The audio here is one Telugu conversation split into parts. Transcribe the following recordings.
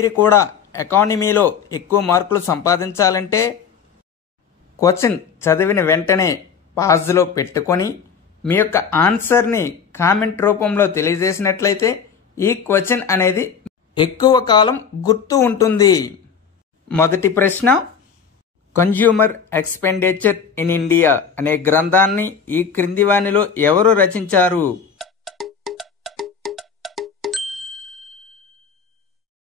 మీరు కూడా ఎకానమీలో ఎక్కువ మార్కులు సంపాదించాలంటే క్వశ్చన్ చదివిన వెంటనే పాజ్లో పెట్టుకొని మీ యొక్క ఆన్సర్ని కామెంట్ రూపంలో తెలియజేసినట్లయితే ఈ క్వశ్చన్ అనేది ఎక్కువ కాలం గుర్తు ఉంటుంది. మొదటి ప్రశ్న, కన్జ్యూమర్ ఎక్స్పెండిచర్ ఇన్ ఇండియా అనే గ్రంథాన్ని ఈ క్రింది వానిలో ఎవరు రచించారు?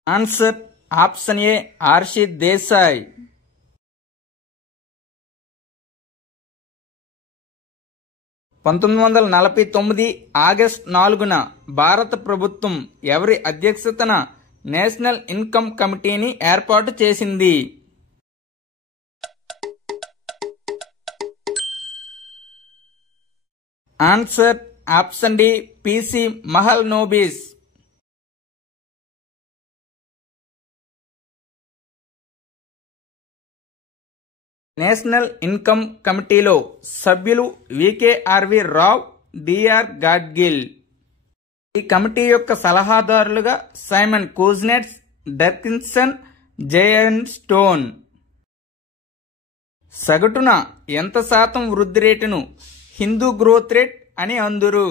Answer option A Harshit Desai. August 4న భారత ప్రభుత్వం ఎవరి అధ్యక్షతన నేషనల్ ఇన్కమ్ కమిటీని ఏర్పాటు చేసింది? Answer option D PC Mahalanobis. National income కమిటీలో సభ్యులు వికేఆర్వి రావ్, డిఆర్ గాడ్గిల్. ఈ కమిటీ యొక్క సలహాదారులుగా Simon Kuznets, Durkinson, JN Stone. సగటున ఎంత శాతం వృద్ధి రేటును హిందూ గ్రోత్ రేట్ అని అందురు?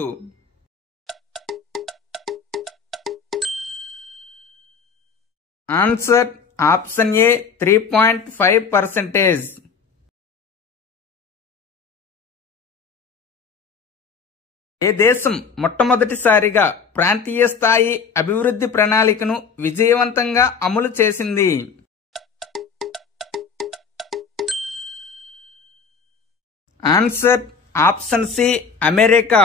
ఆన్సర్ ఆప్షన్ ఏ 3.5%. ఏ దేశం మొట్టమొదటిసారిగా ప్రాంతీయ స్థాయి అభివృద్ధి ప్రణాళికను విజయవంతంగా అమలు చేసింది? Answer option C America.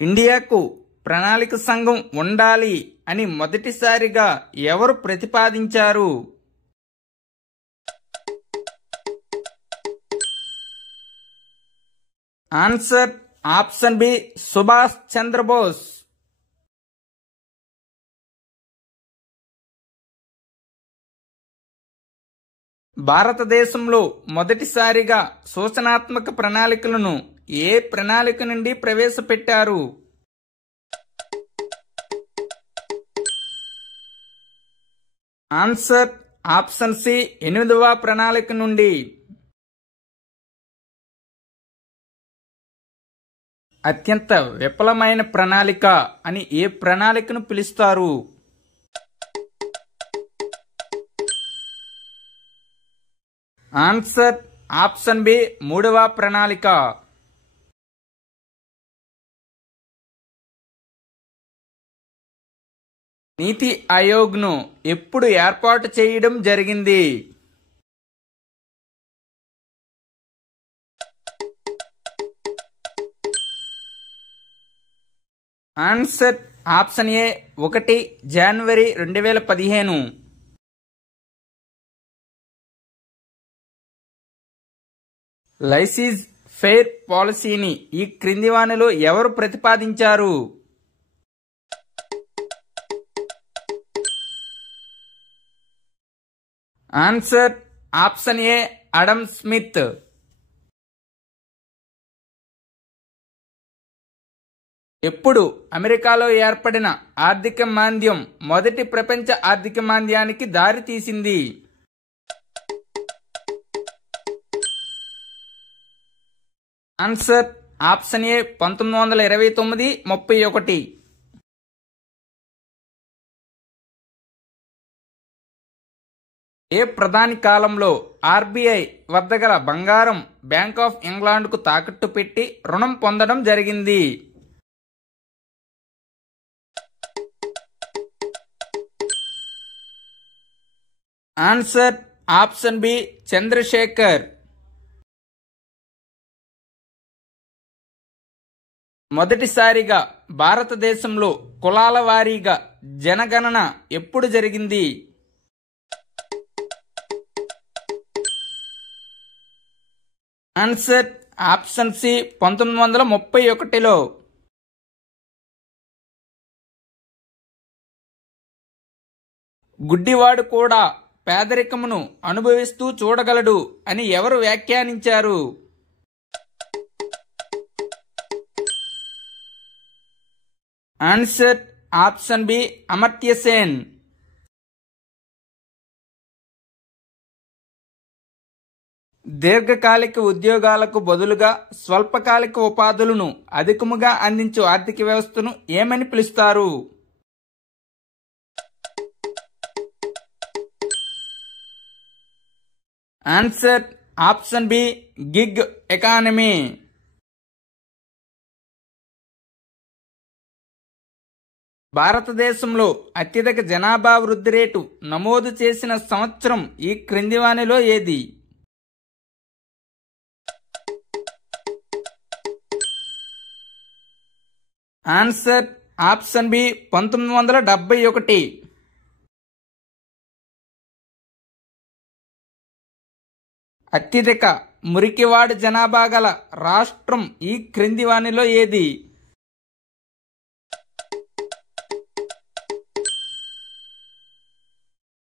ఇండియాకు ప్రణాళిక సంఘం ఉండాలి అని మొదటిసారిగా ఎవరు ప్రతిపాదించారు? Answer option B Subhash Chandrabose. భారతదేశంలో మొదటిసారిగా సూచనాత్మక ప్రణాళికలను ఏ ప్రణాళిక నుండి ప్రవేశపెట్టారు? ఆన్సర్ ఆప్షన్ సి 8వ ప్రణాళిక నుండి. అత్యంత విఫలమైన ప్రణాళిక అని ఏ ప్రణాళికను పిలుస్తారు? ఆన్సర్ ఆప్షన్ బి 3వ ప్రణాళిక. నీతి ఆయోగ్ను ఎప్పుడు ఏర్పాటు చేయడం జరిగింది? ఆన్సర్ ఆప్షన్ ఏ 1 జనవరి 2015. లైసీజ్ ఫెయిర్ పాలసీని ఈ క్రింది వానిలో ఎవరు ప్రతిపాదించారు? Answer option A Adam Smith. ఎప్పుడు అమెరికాలో ఏర్పడిన ఆర్థిక మాంద్యం మొదటి ప్రపంచ ఆర్థిక మాంద్యానికి దారితీసింది? ఆన్సర్ ఆప్షన్ ఏ 1929-31. ఏ ప్రధాని కాలంలో ఆర్బీఐ వద్ద గల బంగారం బ్యాంక్ ఆఫ్ ఇంగ్లాండ్కు తాకట్టు పెట్టి రుణం పొందడం జరిగింది? Answer option B Chandrashekhar. మొదటిసారిగా భారతదేశంలో కులాల వారీగా జనగణన ఎప్పుడు జరిగింది? ఆన్సర్ ఆప్షన్ సి 1931లో. గుడ్డివాడు కూడా పేదరికమును అనుభవిస్తూ చూడగలడు అని ఎవరు వ్యాఖ్యానించారు? Answer option B Amartya Sen. దీర్ఘకాలిక ఉద్యోగాలకు బదులుగా స్వల్పకాలిక ఉపాధులను అధికముగా అందించే ఆర్థిక వ్యవస్థను ఏమని పిలుస్తారు? Answer option B gig economy. భారతదేశంలో అత్యధిక జనాభా వృద్ధి రేటు నమోదు చేసిన సంవత్సరం ఈ క్రింది వానిలో ఏది? Answer option B 1971. అత్యధిక మురికివాడ జనాభా గల రాష్ట్రం ఈ క్రింది వానిలో ఏది?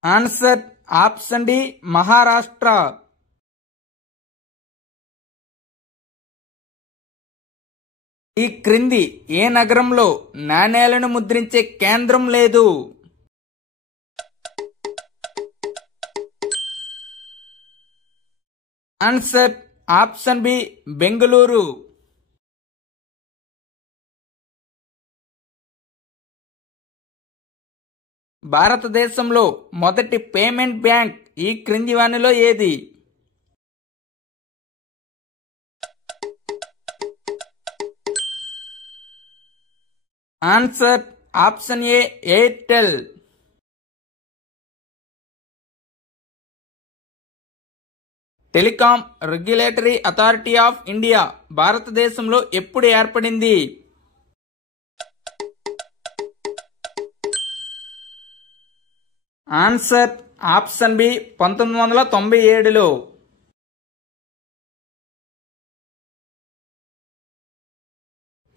Answer option D Maharashtra. ఈ క్రింది ఏ నగరంలో నాణేలను ముద్రించే కేంద్రం లేదు? Answer option B Bengaluru. భారతదేశంలో మొదటి పేమెంట్ బ్యాంక్ ఈ క్రింది వానిలో ఏది? Answer option A Airtel. Telecom regulatory authority of India భారతదేశంలో ఎప్పుడు ఏర్పడింది? ఆన్సర్ ఆప్షన్ బి 1997లో.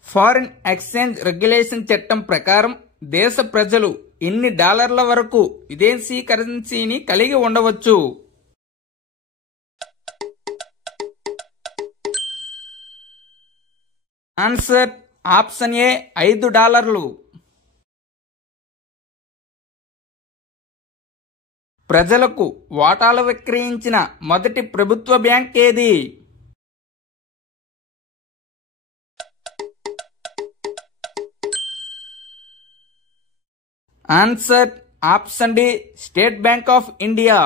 ఫారిన్ ఎక్స్చేంజ్ రెగ్యులేషన్ చట్టం ప్రకారం దేశ ప్రజలు ఎన్ని డాలర్ల వరకు విదేశీ కరెన్సీని కలిగి ఉండవచ్చు? Answer option A $5. ప్రజలకు వాటాలు విక్రయించిన మొదటి ప్రభుత్వ బ్యాంక్ ఏది? Answer option D State Bank of India.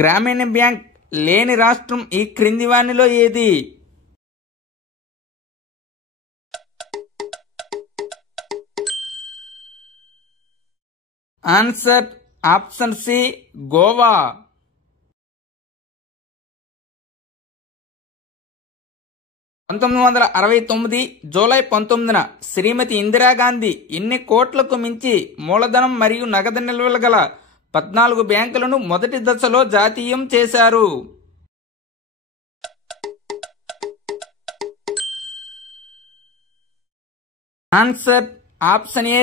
గ్రామీణ బ్యాంక్ లేని రాష్ట్రం ఈ క్రింది వానిలో ఏది? Answer option C Goa. July 19 Shrimati Indira Gandhi ఎన్ని కోట్లకు మించి మూలధనం మరియు నగదు నిల్వలు గల 14 బ్యాంకులను మొదటి దశలో జాతీయం చేశారు? ఆన్సర్ ఆప్షన్ ఏ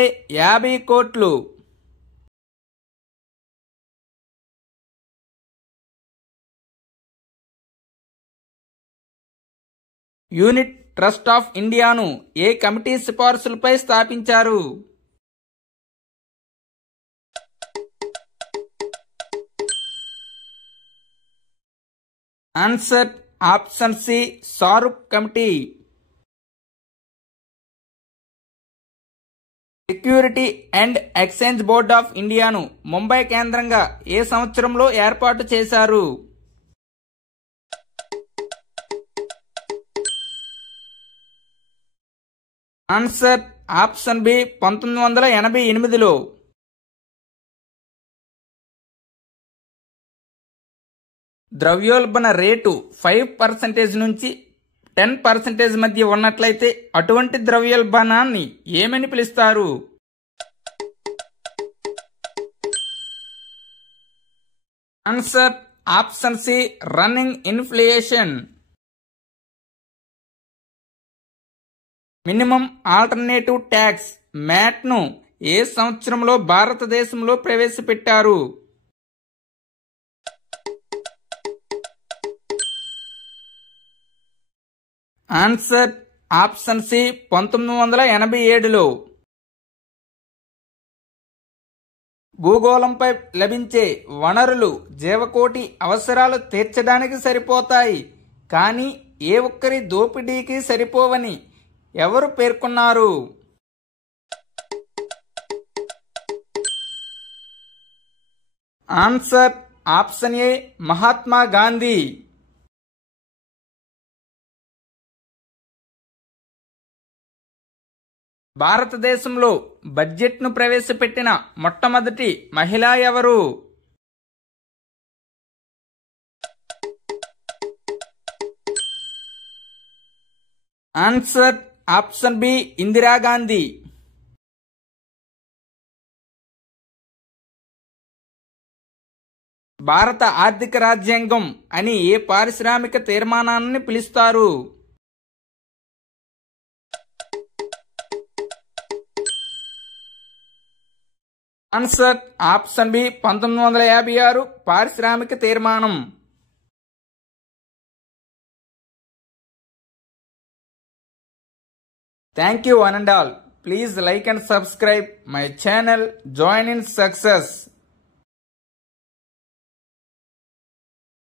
50 కోట్లు. యూనిట్ ట్రస్ట్ ఆఫ్ ఇండియాను ఏ కమిటీ సిఫార్సులపై స్థాపించారు? Answer option C Shahrukh committee. Security and exchange board of ఇండియాను ముంబై కేంద్రంగా ఏ సంవత్సరంలో ఏర్పాటు చేశారు? ఆన్సర్ ఆప్షన్ బి 1988లో. ద్రవ్యోల్బణ రేటు 5% నుంచి 10% మధ్య ఉన్నట్లయితే అటువంటి ద్రవ్యోల్బణాన్ని ఏమని పిలుస్తారు? Answer option C running inflation. Minimum alternative tax మ్యాట్ను ఏ సంవత్సరంలో భారతదేశంలో ప్రవేశపెట్టారు? ఆన్సర్ ఆప్షన్ సి 1987లో. భూగోళంపై లభించే వనరులు జీవకోటి అవసరాలు తీర్చడానికి సరిపోతాయి, కానీ ఏ ఒక్కరి దోపిడీకి సరిపోవని ఎవరు పేర్కొన్నారు? Answer option A Mahatma Gandhi. భారతదేశంలో బడ్జెట్ను ప్రవేశపెట్టిన మొట్టమొదటి మహిళ ఎవరు? Answer option B Indira Gandhi. భారత ఆర్థిక రాజ్యాంగం అని ఏ పారిశ్రామిక తీర్మానాన్ని పిలుస్తారు? ఆన్సర్ ఆప్షన్ బి 1956 పారిశ్రామిక తీర్మానం. Thank you one and all. Please like and subscribe my channel. Join in success.